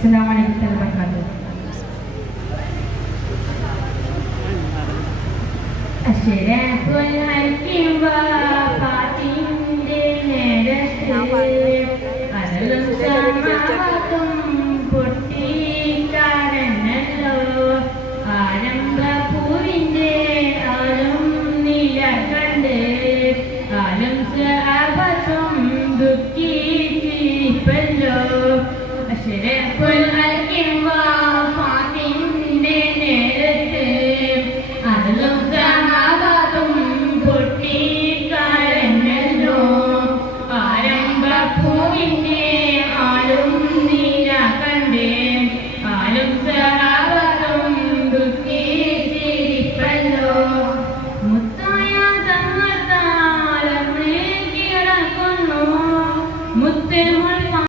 Assalamualaikum warahmatullahi wabarakatuh. അഷ്റഫുൽ ഹൽഖി വഫാത്തിന്റെ നേരത്ത് അനലും സമാവാത്തും പൊട്ടിക്കരഞ്ഞല്ലോ. ആരംഭപ്പൂവിന്റെ ആലും നില കണ്ട് ആലും സഹാബത്തും ദുഃഖിച്ചിരിപ്പല്ലോ. അഷ്റഫുൽ ഹൽഖി